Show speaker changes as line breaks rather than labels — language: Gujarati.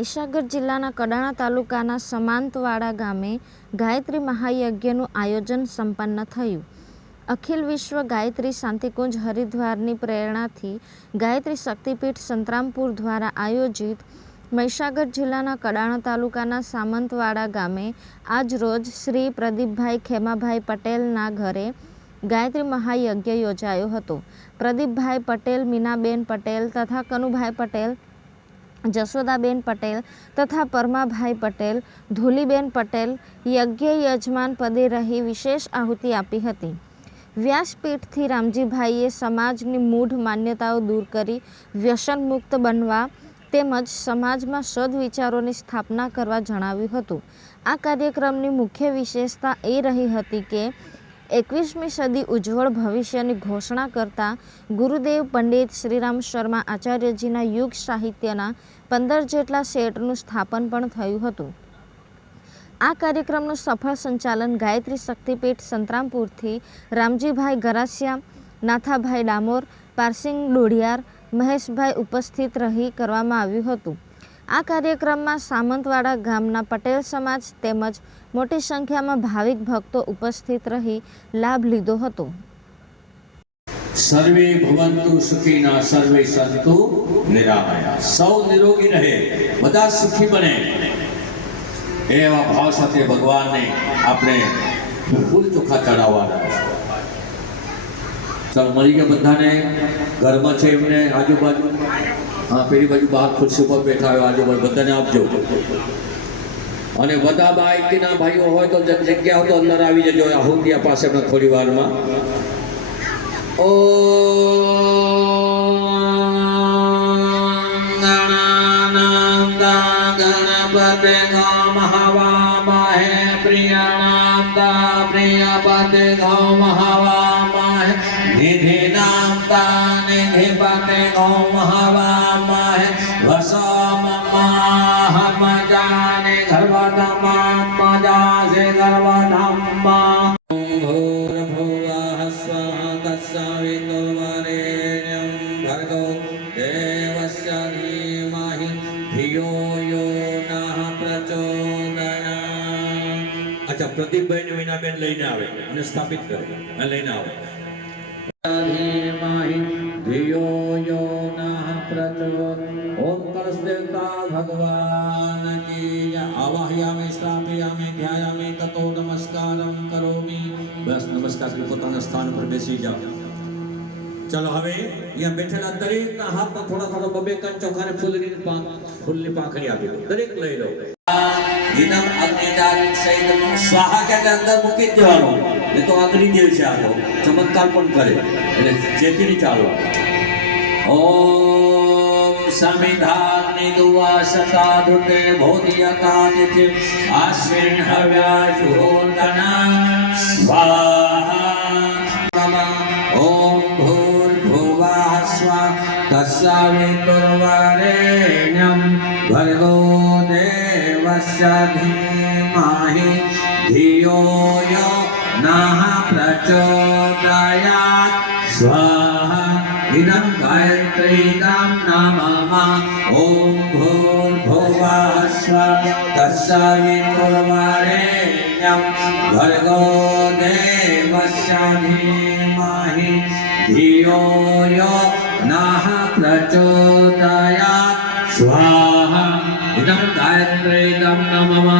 મહીસાગર જિલ્લાના કડાણા તાલુકાના સમાંતવાડા ગામે ગાયત્રી મહાયજ્ઞનું આયોજન સંપન્ન થયું અખિલ વિશ્વ ગાયત્રી શાંતિકુંજ હરિદ્વારની પ્રેરણાથી ગાયત્રી શક્તિપીઠ સંતરામપુર દ્વારા આયોજિત મહીસાગર જિલ્લાના કડાણા તાલુકાના સામંતવાડા ગામે આજ રોજ શ્રી પ્રદીપભાઈ ખેમાભાઈ પટેલના ઘરે ગાયત્રી મહાયજ્ઞ યોજાયો હતો પ્રદીપભાઈ પટેલ મીનાબેન પટેલ તથા કનુભાઈ પટેલ જશોદાબેન પટેલ તથા પરમાભાઈ પટેલ ધુલીબેન પટેલ યજ્ઞ યજમાન પદે રહી વિશેષ આહુતિ આપી હતી વ્યાસપીઠથી રામજીભાઈએ સમાજની મૂઢ માન્યતાઓ દૂર કરી વ્યસનમુક્ત બનવા તેમજ સમાજમાં સદવિચારોની સ્થાપના કરવા જણાવ્યું હતું આ કાર્યક્રમની મુખ્ય વિશેષતા એ રહી હતી કે એકવીસમી સદી ઉજ્જવળ ભવિષ્યની ઘોષણા કરતા ગુરુદેવ પંડિત શ્રીરામ શર્મા આચાર્યજીના યુગ સાહિત્યના પંદર જેટલા સેટનું સ્થાપન પણ થયું હતું આ કાર્યક્રમનું સફળ સંચાલન ગાયત્રી શક્તિપીઠ સંતરામપુરથી રામજીભાઈ ગરાસિયા નાથાભાઈ ડામોર પારસિંગ ડોઢિયાર મહેશભાઈ ઉપસ્થિત રહી કરવામાં આવ્યું હતું આ કાર્યક્રમમાં સામંતવાડા ગામના પટેલ સમાજ તેમજ મોટી સંખ્યામાં ભાવિક ભક્તો ઉપસ્થિત રહી લાભ લીધો હતો
સર્વે ભવંતુ સુખીના સર્વે સંતુ નિરામયા સૌ નિરોગી રહે બધા સુખી બને એવા ભાવ સાથે ભગવાનને આપણે ફૂલ ચોખા ચડાવવાના ચાલ મળી ગયા બધાને ઘરમાં છે એમને આજુબાજુ આ પેરી बाजू બાથ ખુશી ઉપર બેઠા આજે બતાને આવજો અને બતાબા એકના ભાઈઓ હોય તો જજ જગ્યા તો અંદર આવી જજો આ હોડિયા પાસેનો થોડી વારમાં ઓ નનંદા ગણપત મહાવામાહે પ્રિયાન્ંદા પ્રિયાપત ધૌ મહાવામાહે દેદે નામતા ને દેપને ઓ મહાવામાહે वसा मम जाने सर्वधमात्मजा से सर्वधम्मा भूर्भुवः स्वः तत्सवितुर्वरेण्यं भर्गो देवस्य धीमहि धियो यो नः પ્રદીપભાઈ ને વિનાબેન લઈને આવે અને સ્થાપિત કરે લઈને આવે स्थिरता भगवान की आवाहया में स्थापया में ध्याया में तथो नमस्कार करोमी बस नमस्कार के पुतान स्थान पर बैसी जा चलो हवे या बैठे दरेक ना हाथ में थोड़ा थोड़ा बबे कन चौखाने फुल रिन पां फुल ले पां खड़ी आगे दरेक ले लो दिनम अग्निदान सहित स्वाहा के अंदर मुकित जवानो ये तो अग्नि देव से आ चमत्कार कौन करे जेती नहीं चालो ओ समिधाग्निदुवा सतादुते भोधियतादिति आस्मिन् हव्याशुहोदना स्वाहा नम ॐ भूर्भुवः स्व तस्सवितुर्वरेण्यं भर्गो देवस्य धियो यो नः प्रचोदयात् स्वाहा इदं गायत्रीनां नामा ॐ भूर्भुवा स्व तस्यै कुर्वारेण्यं भर्गो देवस्य धीमहि धियो यो नः प्रचोदयात् स्वाहा इदं गायत्रीदं नमः